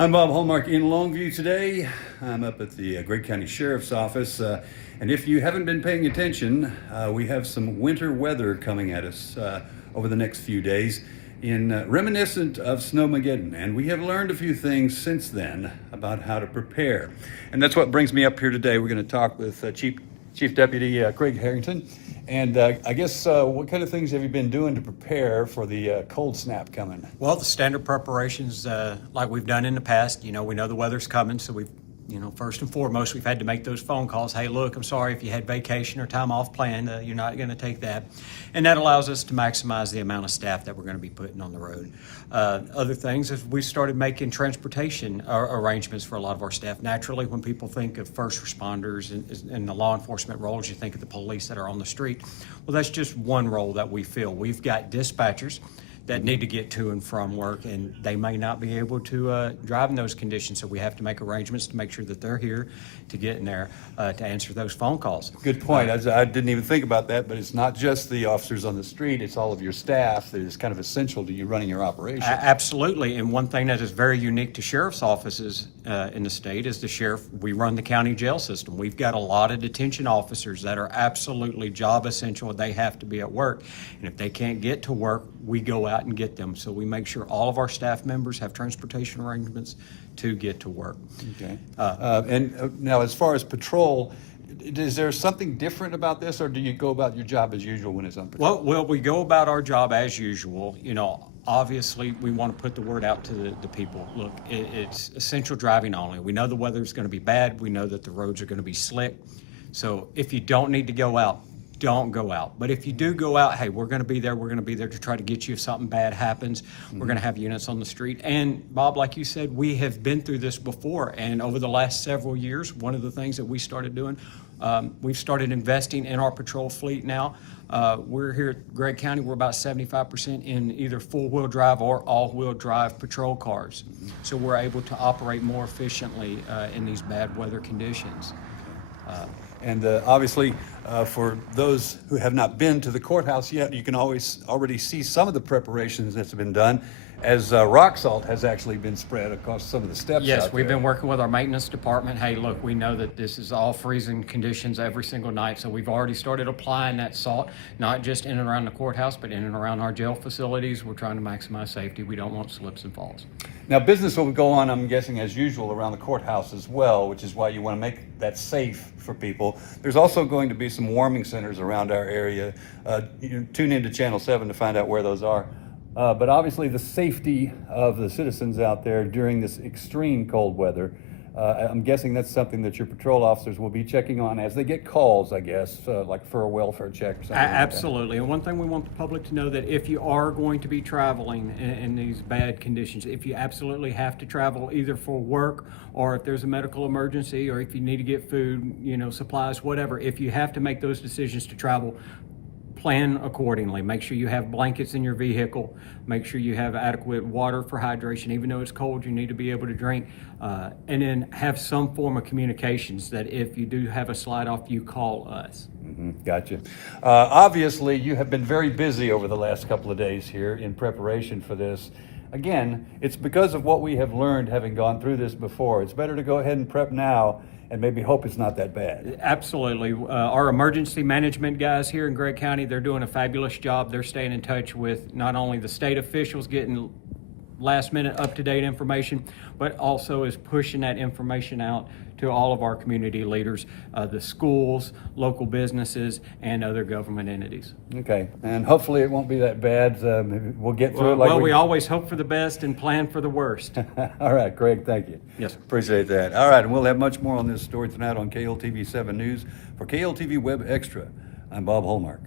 I'm Bob Hallmark in Longview today. I'm up at the Gregg County Sheriff's Office. And if you haven't been paying attention, we have some winter weather coming at us over the next few days reminiscent of Snowmageddon. And we have learned a few things since then about how to prepare. And that's what brings me up here today. We're going to talk with Chief Deputy Craig Harrington. And I guess what kind of things have you been doing to prepare for the cold snap coming? Well, the standard preparations like we've done in the past. We know the weather's coming, so we've, first and foremost, we've had to make those phone calls. Hey, look, I'm sorry if you had vacation or time off planned, you're not going to take that. And that allows us to maximize the amount of staff that we're going to be putting on the road. Other things is we started making transportation arrangements for a lot of our staff. Naturally, when people think of first responders and the law enforcement roles, you think of the police that are on the street. Well, that's just one role that we fill. We've got dispatchers that need to get to and from work, and they may not be able to drive in those conditions, so we have to make arrangements to make sure that they're here to get in there to answer those phone calls. Good point. I didn't even think about that, but it's not just the officers on the street, it's all of your staff that is kind of essential to you running your operation. Absolutely, and one thing that is very unique to sheriff's offices in the state is we run the county jail system. We've got a lot of detention officers that are absolutely job essential. They have to be at work, and if they can't get to work, we go out and get them. So we make sure all of our staff members have transportation arrangements to get to work. Okay. Now, as far as patrol, is there something different about this, or do you go about your job as usual when it's on patrol? Well, we go about our job as usual. Obviously, we want to put the word out to the people. Look, it's essential driving only. We know the weather's going to be bad. We know that the roads are going to be slick. So if you don't need to go out, don't go out. But if you do go out, hey, we're going to be there. We're going to be there to try to get you if something bad happens. We're going to have units on the street. And Bob, like you said, we have been through this before. And over the last several years, one of the things that we started doing, we've started investing in our patrol fleet now. We're here at Gregg County, we're about 75% in either four-wheel drive or all-wheel drive patrol cars. So we're able to operate more efficiently in these bad weather conditions. And obviously, for those who have not been to the courthouse yet, you can already see some of the preparations that's been done, as rock salt has actually been spread across some of the steps. Yes, we've been working with our maintenance department. Hey, look, we know that this is all freezing conditions every single night, so we've already started applying that salt, not just in and around the courthouse, but in and around our jail facilities. We're trying to maximize safety. We don't want slips and falls. Now, business will go on, I'm guessing, as usual around the courthouse as well, which is why you want to make that safe for people. There's also going to be some warming centers around our area. Tune into Channel 7 to find out where those are. But obviously, the safety of the citizens out there during this extreme cold weather, I'm guessing that's something that your patrol officers will be checking on as they get calls, I guess, like for a welfare check or something. Absolutely. And one thing we want the public to know, that if you are going to be traveling in these bad conditions, if you absolutely have to travel either for work or if there's a medical emergency or if you need to get food, supplies, whatever, if you have to make those decisions to travel, plan accordingly. Make sure you have blankets in your vehicle. Make sure you have adequate water for hydration. Even though it's cold, you need to be able to drink. And then have some form of communications that if you do have a slide off, you call us. Gotcha. Obviously, you have been very busy over the last couple of days here in preparation for this. Again, it's because of what we have learned having gone through this before. It's better to go ahead and prep now and maybe hope it's not that bad. Absolutely. Our emergency management guys here in Gregg County, they're doing a fabulous job. They're staying in touch with not only the state officials, getting last minute up-to-date information, but also is pushing that information out to all of our community leaders, the schools, local businesses, and other government entities. Okay, and hopefully it won't be that bad. Maybe we'll get through it. Well, we always hope for the best and plan for the worst. All right, Craig, thank you. Yes, sir. Appreciate that. All right, and we'll have much more on this story tonight on KLTV 7 News. For KLTV Web Extra, I'm Bob Hallmark.